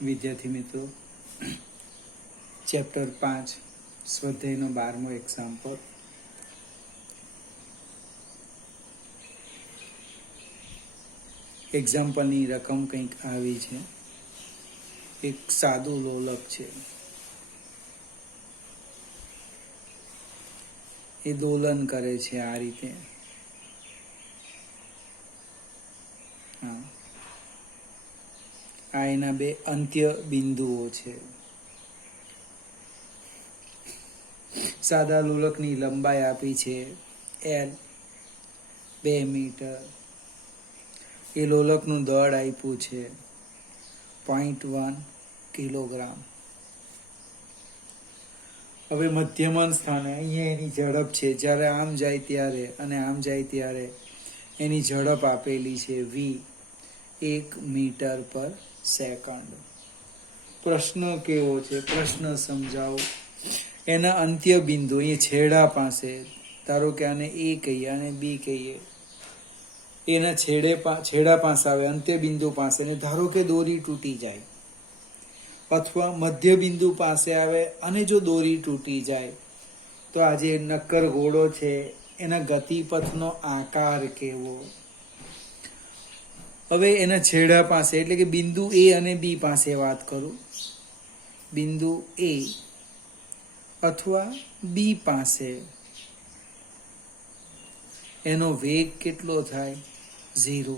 વિદ્યાર્થી મિત્રો, chapter 5 સ્વાધ્યાયનો 12મો example. એક્ઝામ્પલની રકમ કંઈક આવી છે. એક સાદું લોલક છે. એ દોલન કરે છે આ રીતે. આ એના બે અંત્ય બિંદુઓ છે. સાદા લોલકની લંબાઈ આપી છે L 2 મીટર. એ લોલકનું દળ આપ્યું છે 0.1 કિલોગ્રામ. હવે મધ્યમાન સ્થાને અહીંયા એની ઝડપ છે, જ્યારે આમ જાય ત્યારે અને આમ જાય ત્યારે એની ઝડપ આપેલી છે v 1 મીટર પર સેકન્ડ. પ્રશ્ન કેવો છે? પ્રશ્ન સમજાવો. એના અંત્ય બિંદુ એ છેડા પાસે, ધારો કે આને A કહીએ અને B કહીએ, એના છેડા પાસે આવે, અંત્ય બિંદુ પાસે, ને ધારો કે દોરી તૂટી જાય, અથવા મધ્ય બિંદુ પાસે આવે અને જો દોરી તૂટી જાય તો આ જે નક્કર ઘોડો છે એના ગતિપથનો આકાર કેવો? હવે એના છેડા પાસે એટલે કે બિંદુ A અને B પાસે વાત કરું. બિંદુ A અથવા B પાસે એનો વેગ કેટલો થાય? 0.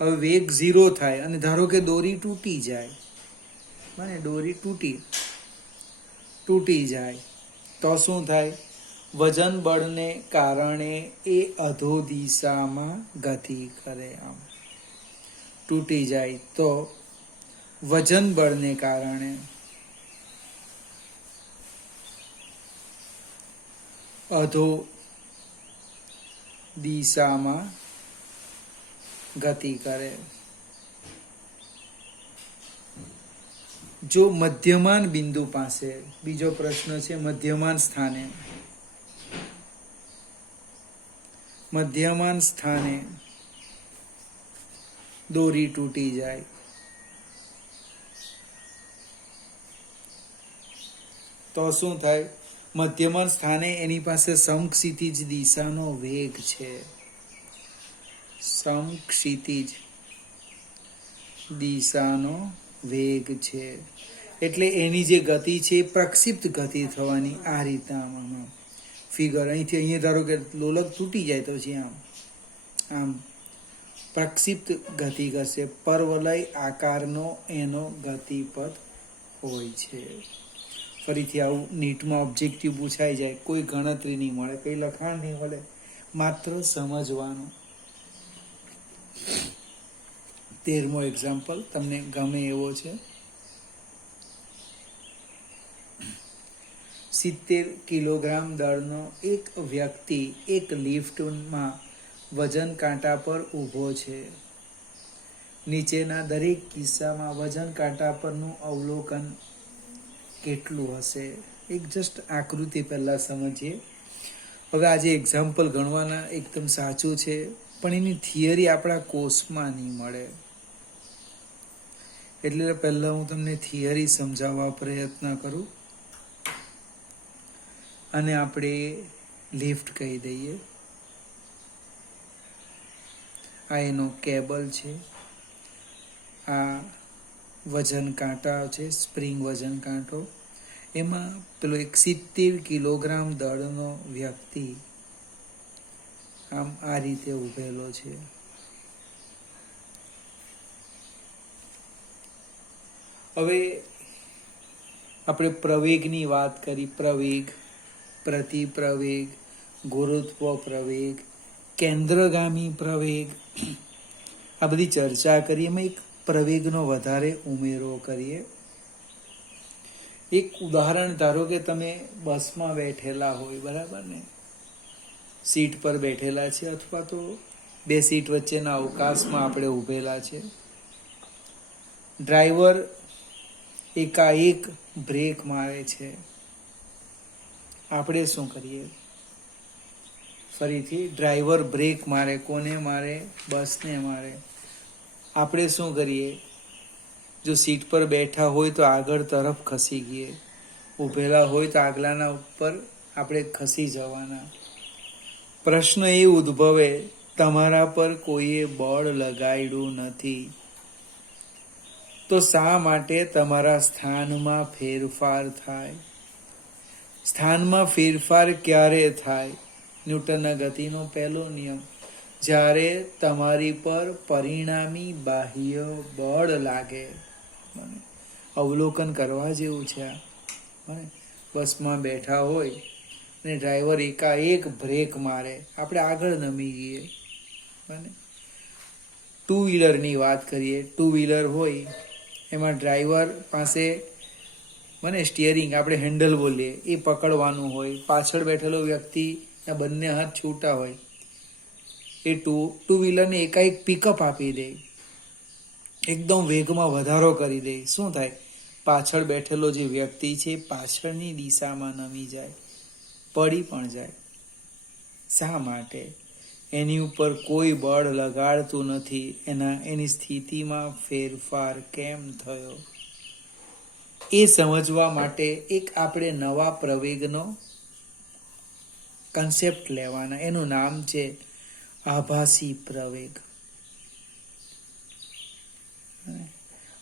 હવે વેગ 0 થાય અને ધારો કે દોરી તૂટી જાય, મને દોરી તૂટી જાય તો શું થાય? વજન બળને કારણે એ અધો દિશામાં ગતિ કરે. આમ તૂટી જાય તો વજન બળને કારણે અધો દિશામાં ગતિ કરે. જો મધ્યમાન બિંદુ પાસે, બીજો પ્રશ્ન છે મધ્યમાન સ્થાને. મધ્યમાન સ્થાને દોરી તૂટી જાય તો શું થાય? મધ્યમાન સ્થાને એની પાસે સમક્ષિતિજ દિશાનો વેગ છે. સમક્ષિતિજ દિશાનો વેગ છે એટલે એની જે ગતિ છે એ પ્રક્ષિપ્ત ગતિ થવાની. આ રીતના ફિગર અહીંથી અહીંયા ધારો કે લોલક તૂટી જાય તો પછી આમ પ્રક્ષિપ્ત ગતિ કરશે. પરવલય આકારનો એનો ગતિપથ હોય છે. ફરીથી આવું નીટમાં ઓબ્જેક્ટિવ પૂછાઈ જાય, કોઈ ગણતરી નહીં મળે, કઈ લખાણ નહીં મળે, માત્ર સમજવાનું. 13મો એક્ઝામ્પલ તમને ગમે એવો છે. 70 કિલોગ્રામ દળનો એક વ્યક્તિ એક લિફ્ટમાં વજન કાંટા પર ઊભો છે. નીચેના દરેક કિસ્સામાં વજન કાંટા પરનું અવલોકન કેટલું હશે? એક જસ્ટ આકૃતિ પહેલા સમજીએ. હવે આજે એક્ઝામ્પલ ગણવાના એકદમ સાચું છે, પણ એની થિયરી આપણા કોર્સમાં નહીં મળે. એટલે પહેલા હું તમને થિયરી સમજાવવા પ્રયત્ન કરું અને આપણે લિફ્ટ કહી દઈએ. આ એનો કેબલ છે, આ વજન કાંટા છે, સ્પ્રિંગ વજન કાંટો. એમાં પેલો એક 70 કિલોગ્રામ દળનો વ્યક્તિ આમ આ રીતે ઊભેલો છે. હવે આપણે પ્રવેગની વાત કરી. પ્રવેગ, પ્રતિપ્રવેગ, ગુરુત્વ પ્રવેગ, કેન્દ્રગામી પ્રવેગ, આ બધી ચર્ચા કરીએ. એમાં એક પ્રવેગનો વધારે ઉમેરો કરીએ. એક ઉદાહરણ ધારો કે તમે બસમાં બેઠેલા હોય, બરાબર ને? સીટ પર બેઠેલા છે, અથવા તો બે સીટ વચ્ચેના અવકાશમાં આપણે ઊભેલા છે. ડ્રાઈવર એકાએક બ્રેક મારે છે. આપણે શું કરીએ? ફરીથી ડ્રાઈવર બ્રેક મારે. કોને મારે? બસને મારે. આપણે શું કરીએ? જો સીટ પર બેઠા હોય તો આગળ તરફ ખસી ગઈએ, ઊભેલા હોય તો આગલાના ઉપર આપણે ખસી જવાના. પ્રશ્ન એ ઉદ્ભવે, તમારા પર કોઈએ બળ લગાડ્યું નથી, તો શા માટે તમારા સ્થાનમાં ફેરફાર થાય? સ્થાનમાં ફેરફાર ક્યારે થાય? ન્યૂટનના ગતિનો પહેલો નિયમ, જ્યારે તમારી પર પરિણામી બાહ્ય બળ લાગે. અવલોકન કરવા જેવું છે આ. બસમાં બેઠા હોય અને ડ્રાઈવર એકાએક બ્રેક મારે, આપણે આગળ નમી જઈએ. ટુ વ્હીલરની વાત કરીએ, ટુ વ્હીલર હોય એમાં ડ્રાઈવર પાસે સ્ટિયરિંગ, આપણે હેન્ડલ બોલીએ, એ પકડવાનું હોય. પાછળ બેઠેલો વ્યક્તિના બંને હાથ છૂટા હોય. એ ટુ વ્હીલરને એકાએક પિકઅપ આપી દે, એકદમ વેગમાં વધારો કરી દે. શું થાય? પાછળ બેઠેલો જે વ્યક્તિ છે પાછળની દિશામાં નમી જાય, પડી પણ જાય. શા માટે? એની ઉપર કોઈ બળ લગાડતું નથી. એની સ્થિતિમાં ફેરફાર કેમ થયો? એ સમજવા માટે એક આપણે નવા પ્રવેગનો કન્સેપ્ટ લેવાના. એનું નામ છે આભાસી પ્રવેગ.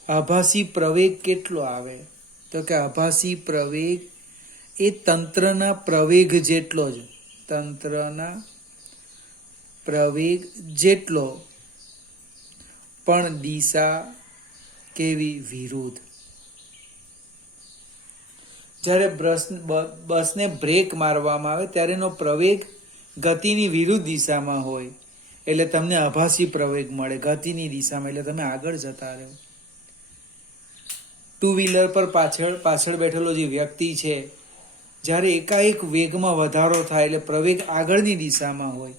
આભાસી પ્રવેગ કેટલો આવે? તો કે આભાસી પ્રવેગ એ તંત્રના પ્રવેગ જેટલો જ, તંત્રના પ્રવેગ જેટલો, પણ દિશા કેવી? વિરુદ્ધ. જ્યારે બસને બ્રેક મારવામાં આવે ત્યારે એનો પ્રવેગ ગતિની વિરુદ્ધ દિશામાં હોય, એટલે તમને આભાસી પ્રવેગ મળે ગતિની દિશામાં, એટલે તમે આગળ જતા રહો. ટુ વ્હીલર પર પાછળ બેઠેલો જે વ્યક્તિ છે, જ્યારે એકાએક વેગમાં વધારો થાય એટલે પ્રવેગ આગળની દિશામાં હોય,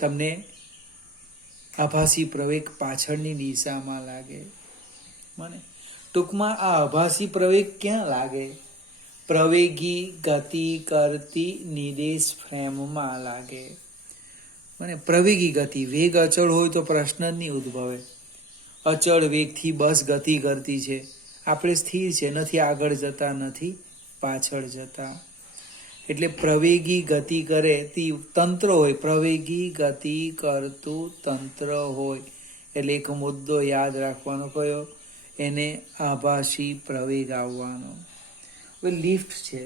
તમને આભાસી પ્રવેગ પાછળની દિશામાં લાગે. ટૂંકમાં આ આભાસી પ્રવેગ ક્યાં લાગે? પ્રવેગી ગતિ કરતી નિર્દેશ ફ્રેમમાં લાગે. પ્રવેગી ગતિ, વેગ અચળ હોય તો પ્રશ્ન જ નહીં ઉદ્ભવે. અચળ વેગથી બસ ગતિ કરતી છે, આપણે સ્થિર છે, નથી આગળ જતા, નથી પાછળ જતા. એટલે પ્રવેગી ગતિ કરે તે તંત્ર હોય, પ્રવેગી ગતિ કરતું તંત્ર હોય. એટલે એક મુદ્દો યાદ રાખવાનો કયો? એને આભાસી પ્રવેગ આવવાનો. હવે લિફ્ટ છે,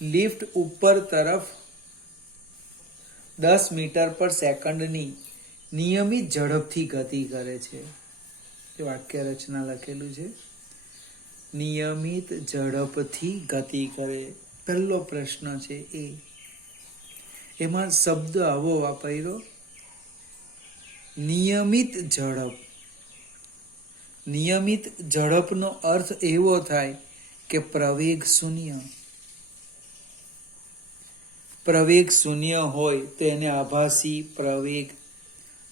લિફ્ટ ઉપર તરફ 10 મીટર પર સેકન્ડની નિયમિત ઝડપથી ગતિ કરે છે. એ વાક્ય રચના લખેલું છે, નિયમિત ઝડપથી ગતિ કરે. પહેલો પ્રશ્ન છે એમાં શબ્દ આવો વાપર્યો, નિયમિત ઝડપ. નિયમિત ઝડપનો અર્થ એવો થાય કે પ્રવેગ શૂન્ય. પ્રવેગ શૂન્ય હોય તો એને આભાસી પ્રવેગ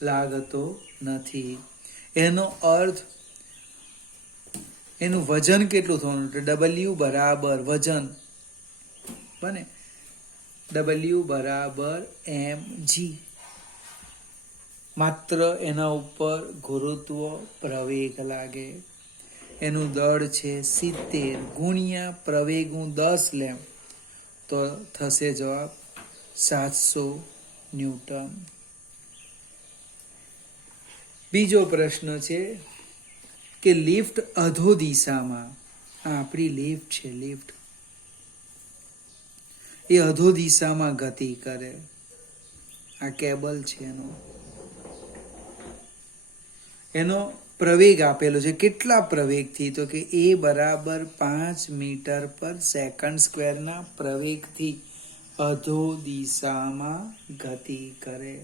લાગતો નથી. એનો અર્થ, એનું વજન કેટલું થવાનું? W બરાબર વજન બને, W બરાબર mg. માત્ર એના ઉપર ગુરુત્વ પ્રવેગ લાગે. એનું દળ છે 70 ગુણ્યા પ્રવેગ હું 10 લેમ તો થશે જવાબ 700 ન્યૂટન. બીજો પ્રશ્ન છે કે લિફ્ટ અધો દિશામાં, આપણી લિફ્ટ છે, લિફ્ટ એ અધો દિશામાં ગતિ કરે. આ કેબલ છે, એનો પ્રવેગ આપેલો છે. કેટલા પ્રવેગથી? તો કે એ બરાબર 5 મીટર પર સેકન્ડ સ્ક્વેરના પ્રવેગથી અધો દિશામાં ગતિ કરે.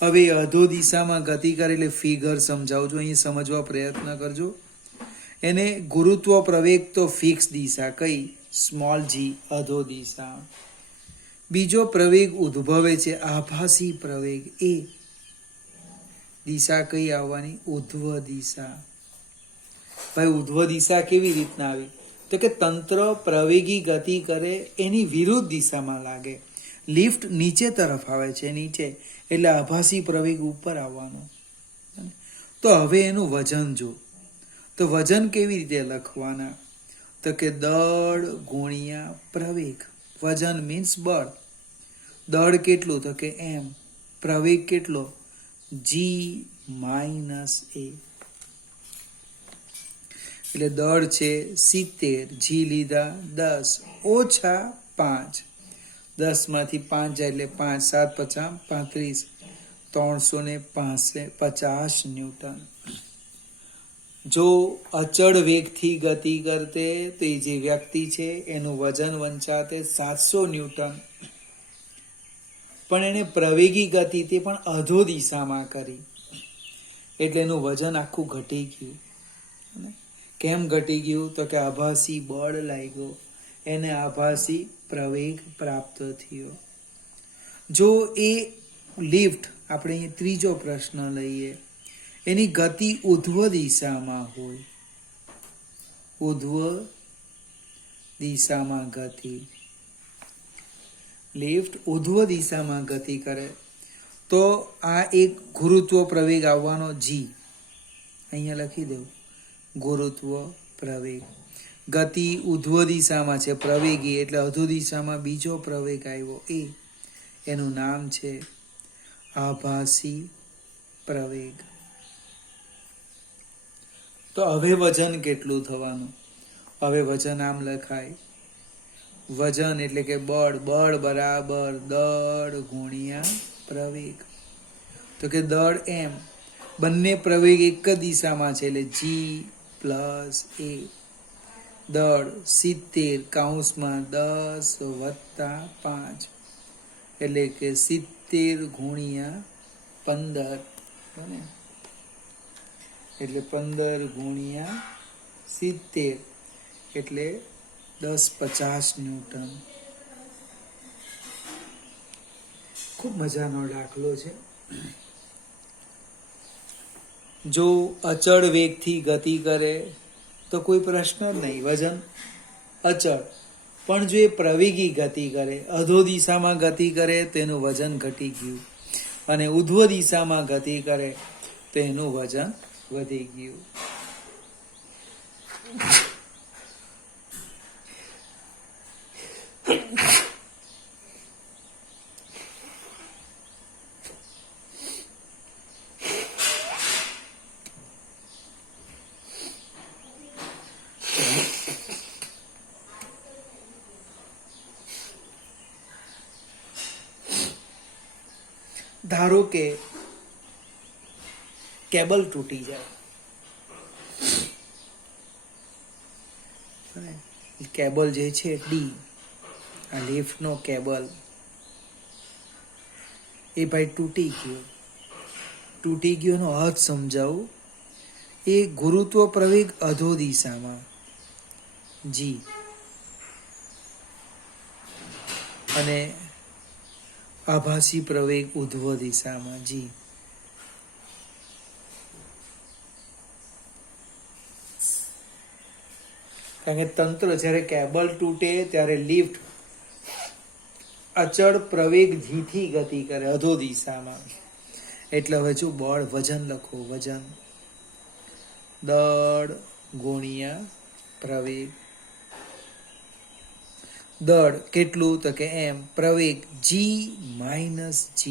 હવે અધો દિશામાં ગતિ કરે એટલે ફિગર સમજાવજો, અહીં સમજવા પ્રયત્ન કરજો. એને ગુરુત્વ પ્રવેગ તો ફિક્સ દિશા, કઈ? સ્મોલ g, અધો દિશા. બીજો પ્રવેગ ઉદ્ભવે છે આભાસી પ્રવેગ, એ દિશા કઈ આવવાની? ઉધ્વ દિશા. ભાઈ ઉધ્વ દિશા કેવી રીતના આવી? તો કે તંત્ર પ્રવેગી ગતિ કરે એની વિરુદ્ધ દિશામાં લાગે. લિફ્ટ નીચે તરફ આવે છે, નીચે, એટલે આભાસી પ્રવેગ ઉપર આવવાનો. તો હવે એનું વજન જો. તો વજન કેવી રીતે લખવાના? તો કે દળ ગુણ્યા પ્રવેગ. વજન મીન્સ બળ. દળ કેટલું? તો કે m. પ્રવેગ કેટલો? g minus a. એટલે દળ છે 70, g લીધા 10 ઓછા 5. 10 માંથી 5 જાય એટલે 5, 7 50 35, 350 ન્યૂટન. જો અચળ વેગથી ગતિ કરતે તો એ જે વ્યક્તિ છે એનું વજન વંચાતે 700 ન્યૂટન. પણ એને પ્રવેગી ગતિ તે પણ અધો દિશામાં કરી એટલે એનું વજન આખું ઘટી ગયું. કેમ ઘટી ગયું? તો કે આભાસી બળ લાગ્યો, એને આભાસી પ્રવેગ પ્રાપ્ત થયો. જો એ લિફ્ટ, આપણે અહીં ત્રીજો પ્રશ્ન લઈએ, એની ગતિ ઉધ્વ દિશામાં હોય, ઉધ્વ દિશામાં ગતિ, લિફ્ટ ઉધ્વ દિશામાં ગતિ કરે તો આ એક ગુરુત્વ પ્રવેગ આવવાનો g, અહીંયા લખી દઉં, ગુરુત્વ પ્રવેગ. ગતિ ઉધ્વ દિશામાં છે, પ્રવેગી એટલે અધો દિશામાં બીજો પ્રવેગ આવ્યો એ, એનું નામ છે આભાસી પ્રવેગ. તો હવે વજન કેટલું થવાનું? હવે વજન આમ લખાય, વજન એટલે કે બળ, બળ બરાબર દળ ગુણ્યા પ્રવેગ. તો કે દળ m, બંને પ્રવેગ એક જ દિશામાં છે એટલે g પ્લસ a. દળ 70 કૌંસમાં 10 વત્તા 5 એટલે કે 70 ગુણ્યા 15, એટલે 15 ગુણ્યા 70 એટલે 1050 ન્યૂટન. ખૂબ મજાનો દાખલો છે. જો અચળ વેગથી ગતિ કરે તો કોઈ પ્રશ્ન જ નહીં, વજન અચળ. પણ જો એ પ્રવેગી ગતિ કરે, અધો દિશામાં ગતિ કરે તો એનું વજન ઘટી ગયું, અને ઉધ્વ દિશામાં ગતિ કરે તો એનું વજન વધી ગયું. ધારો કે કેબલ તૂટી જાય, કેબલ જે છે ડી, આ લિફ્ટનો કેબલ એ ભાઈ તૂટી ગયો નો અર્થ સમજાવું. એ ગુરુત્વ પ્રવેગ અધો દિશામાં g અને આભાસી પ્રવેગ ઉધ્વ દિશામાં g. કારણ કે તંત્ર જ્યારે કેબલ તૂટે ત્યારે લિફ્ટ અચળ પ્રવેગ g થી ગતિ કરે અધો દિશામાં. એટલે હવે જો બળ, વજન લખો, વજન દળ ગુણ્યા પ્રવેગ. દળ કેટલું? તો કે m, પ્રવેગ g માઇનસ g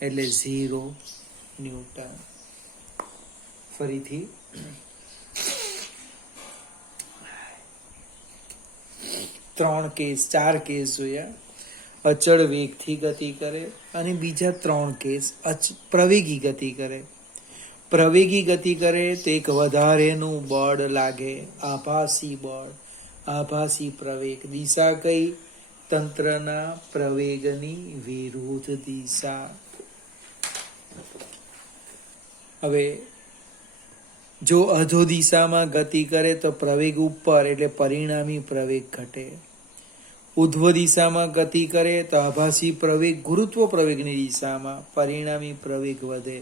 એટલે 0 ન્યૂટન. ફરીથી 4 કેસ જોયા. અચળ વેગથી ગતિ કરે અને બીજા 3 કેસ પ્રવેગી ગતિ કરે. પ્રવેગી ગતિ કરે તો એક વધારેનું બળ લાગે, આભાસી બળ, આભાસી પ્રવેગ. દિશા કઈ? તંત્રના પ્રવેગની વિરુદ્ધ દિશા. હવે જો અધો દિશામાં ગતિ કરે તો પ્રવેગ ઉપર એટલે પરિણામી પ્રવેગ ઘટે. ઉધ્વ દિશામાં ગતિ કરે તો આભાસી પ્રવેગ ગુરુત્વ પ્રવેગની દિશામાં, પરિણામી પ્રવેગ વધે.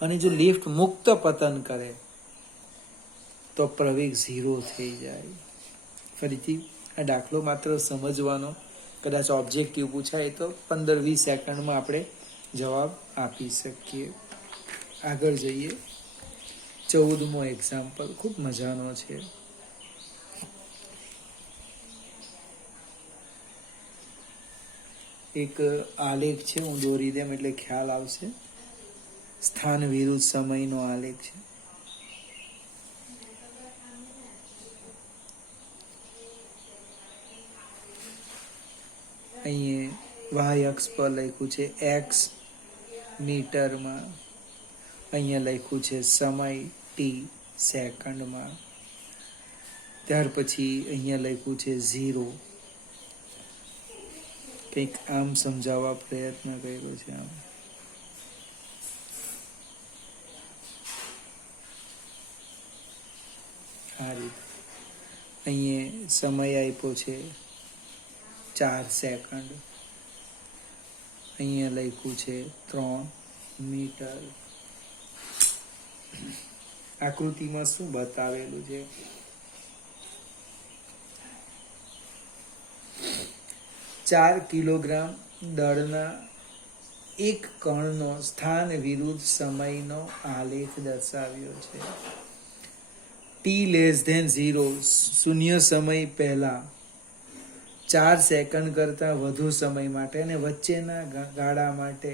અને જો લિફ્ટ મુક્ત પતન કરે તો પ્રવેગ 0 થઈ જાય. ફરીથી આ દાખલો માત્ર સમજવાનો, કદાચ ઓબ્જેક્ટિવ પૂછાય તો 15-20 સેકન્ડમાં આપણે જવાબ આપી શકીએ. આગળ જઈએ. 14મો એક્ઝામ્પલ ખૂબ મજાનો છે. એક આલેખ છે, હું દોરી દેમ એટલે ખ્યાલ આવશે. સ્થાન વિરુદ્ધ સમયનો આલેખ છે. અહીં વાય અક્ષ પર લખ્યું છે એક્સ મીટરમાં, અહીંયા લખ્યું છે સમય ટી સેકન્ડમાં, ત્યાર પછી અહીંયા લખ્યું છે 0. કંઈક આમ સમજાવવા પ્રયત્ન કર્યો છે. આમ આ રીતે અહીંયા સમય આપ્યો છે 4 સેકન્ડ, અહીંયા લખ્યું છે 3 મીટર. આકૃતિમાં શું બતાવેલું છે? 4 કિલોગ્રામ દળના એક કણનો સ્થાન વિરુદ્ધ સમયનો આલેખ દર્શાવ્યો છે. t<0 શૂન્ય સમય પહેલા 4 સેકન્ડ કરતા વધુ સમય માટે અને વચ્ચેના ગાળા માટે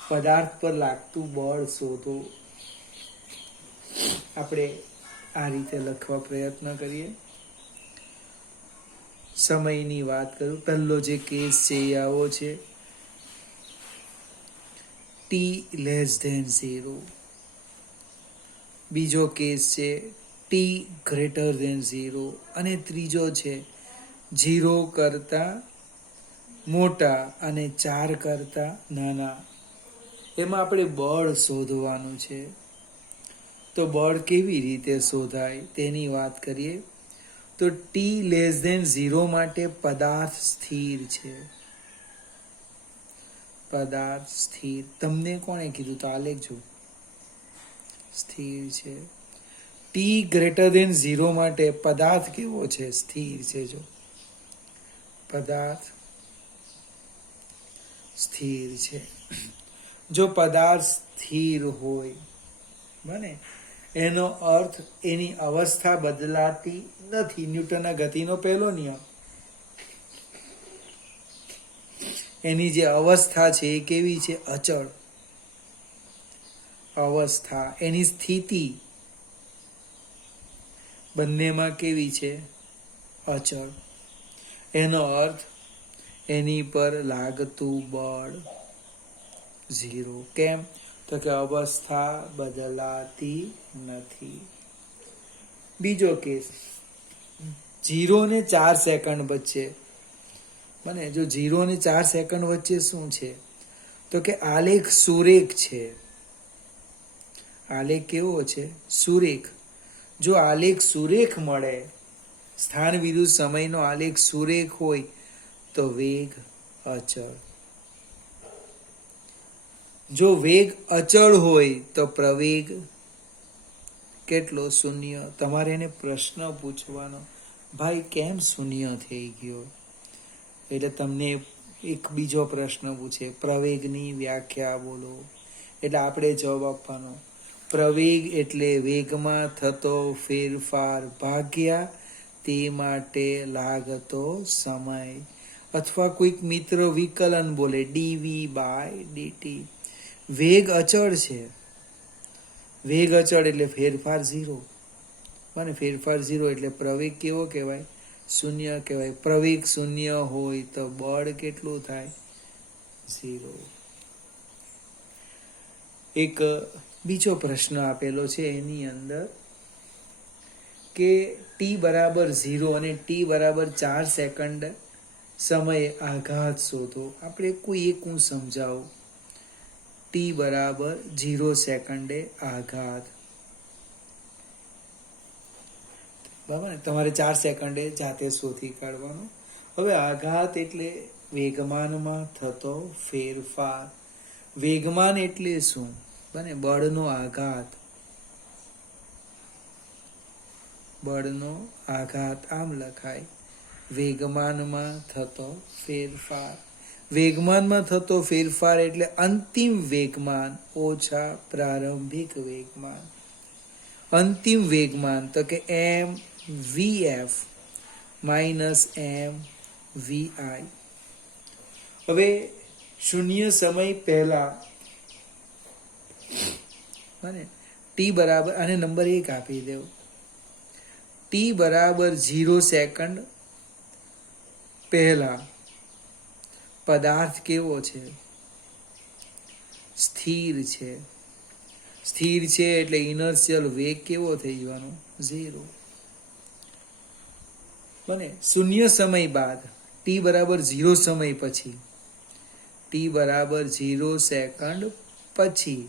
પદાર્થ પર લાગતું બળ શોધો. આપણે આ રીતે લખવા પ્રયત્ન કરીએ. સમયની વાત કરું, પહેલો જે કેસ છે એ આવો છે, t 0. બીજો કેસ છે t 0 અને ત્રીજો છે 0 કરતા મોટા અને 4 કરતા નાના. એમાં આપણે બળ શોધવાનું છે. તો બળ કેવી રીતે શોધાય તેની વાત કરીએ. તો t 0 માટે પદાર્થ સ્થિર છે. પદાર્થ સ્થિર. તમને કોણે કીધું? તો આલેખ જો સ્થિર છે. t 0 માટે પદાર્થ કેવો છે? સ્થિર છે. જો પદાર્થ સ્થિર છે. જો પદાર્થ સ્થિર હોય, બને એનો અર્થ એની અવસ્થા બદલાતી નથી. ન્યૂટનના ગતિનો પહેલો નિયમ. એની જે અવસ્થા છે એ કેવી છે? અચળ અવસ્થા. એની સ્થિતિ બંનેમાં કેવી છે? અચળ. એનો અર્થ એની પર લાગતું બળ 0. કેમ? તો કે અવસ્થા બદલાતી નથી. બીજો કેસ, 0 ને 4 સેકન્ડ વચ્ચે, બને જો 0 ને 4 સેકન્ડ વચ્ચે શું છે? તો કે આલેખ સુરેખ છે. આલેખ કેવો છે? સુરેખ. જો આલેખ સુરેખ મળે, સ્થાન વિરુદ્ધ સમયનો આલેખ સુરેખ હોય તો વેગ અચળ. જો વેગ અચળ હોય તો પ્રવેગ કેટલો? 0. તમારે એને પ્રશ્ન પૂછવાનો, ભાઈ કેમ 0 થઈ ગયો? એટલે તમને એક બીજો પ્રશ્ન પૂછે, પ્રવેગની વ્યાખ્યા બોલો. એટલે આપણે જવાબ આપવાનો, પ્રવેગ એટલે વેગમાં થતો ફેરફાર ભાગ્યા તે માટે લાગતો સમય. અથવા કોઈક મિત્ર વિકલન બોલે, dv/dt. વેગ અચળ છે. વેગ અચળ એટલે ફેરફાર 0. અને ફેરફાર 0 એટલે પ્રવેગ કેવો કહેવાય? 0 કહેવાય. પ્રવેગ 0 હોય તો બળ કેટલું થાય? 0. એક બીજો પ્રશ્ન આપેલો છે એની અંદર કે t=0 અને t=4 સેકન્ડ સમયે આઘાત શોધો. આપણે કોઈ એક હું સમજાવું. t=0 સેકન્ડે આઘાત, બરાબર. તમારે 4 સેકન્ડે જાતે શોધી કાઢવાનું. હવે આઘાત એટલે વેગમાનમાં થતો ફેરફાર. વેગમાન એટલે શું? બને બળનો આઘાત. બળનો આઘાત આમ લખાય, વેગમાનમાં થતો ફેરફાર. વેગમાનમાં થતો ફેરફાર એટલે અંતિમ વેગમાન ઓછા પ્રારંભિક વેગમાન. અંતિમ વેગમાન તો કે mvf માઇનસ mvi. હવે શૂન્ય સમય પહેલા ટી બરાબર, આને નંબર 1 આપી દેવો. ટી બરાબર 0 સેકન્ડ પહેલા પદાર્થ કેવો છે? સ્થિર છે. સ્થિર છે એટલે ઇનર્શિયલ વેગ કેવો થઈ જવાનો? 0. બને શૂન્ય સમય બાદ ટી બરાબર 0 સમય પછી, ટી બરાબર 0 સેકન્ડ પછી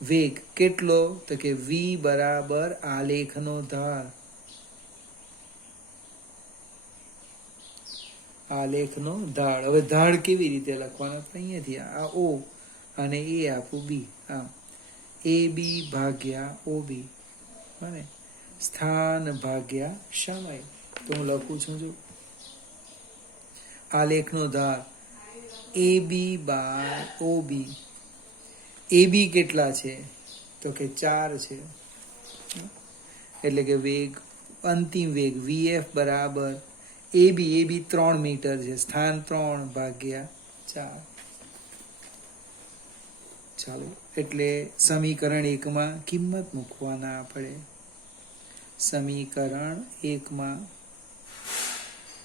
વેગ કેટલો? તો કે v બરાબર આલેખનો ઢાળ. આલેખનો ઢાળ. હવે ઢાળ કેવી રીતે લખવાનો? અહીંયાથી આ ઓ અને એ આપું બી. આમ AB ભાગ્યા OB, બને સ્થાન ભાગ્યા સમય. તો હું લખું છું, જો આલેખનો ઢાળ AB બાય OB. AB કેટલા છે? તો કે 4 છે. એટલે કે વેગ, અંતિમ વેગ vf બરાબર AB 3 મીટર છે, સ્થાન 3 ભાગ્યા 4. ચાલો, એટલે સમીકરણ 1 માં કિંમત મૂકવાના આપણે. સમીકરણ 1 માં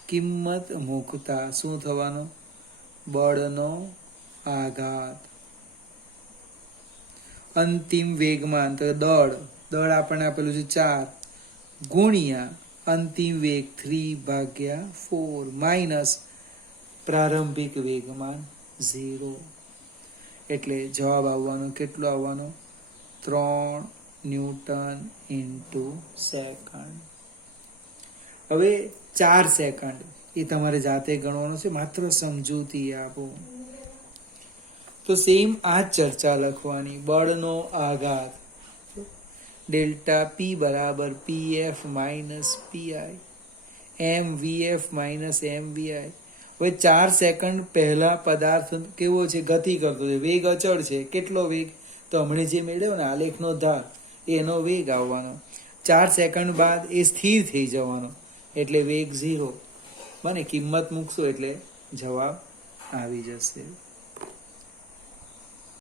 કિંમત મૂકતા શું થવાનું? બળનો આઘાત. અંતિમ વેગમાન તો દળ આપણને આપેલું છે 4 ગુણ્યા અંતિમ વેગ 3/4 માઇનસ પ્રારંભિક વેગમાન 0. એટલે જવાબ આવવાનો કેટલો આવવાનો? 3 ન્યૂટન ઇન્ટુ સેકન્ડ. હવે 4 સેકન્ડ એ તમારે જાતે ગણવાનો છે, માત્ર સમજૂતી આપો. તો સેમ આ ચર્ચા લખવાની. બળનો આઘાત ડેલ્ટા P બરાબર PF minus PI, MVF minus MVI. હવે 4 સેકન્ડ પહેલા પદાર્થ કેવો છે? ગતિ કરતો છે, વેગ અચળ છે. કેટલો વેગ? તો હમણાં જે મેળવ્યો ને આલેખનો ઢાળ, એનો વેગ આવવાનો. 4 સેકન્ડ બાદ એ સ્થિર થઈ જવાનો, એટલે વેગ 0. બને કિંમત મૂકશો એટલે જવાબ આવી જશે.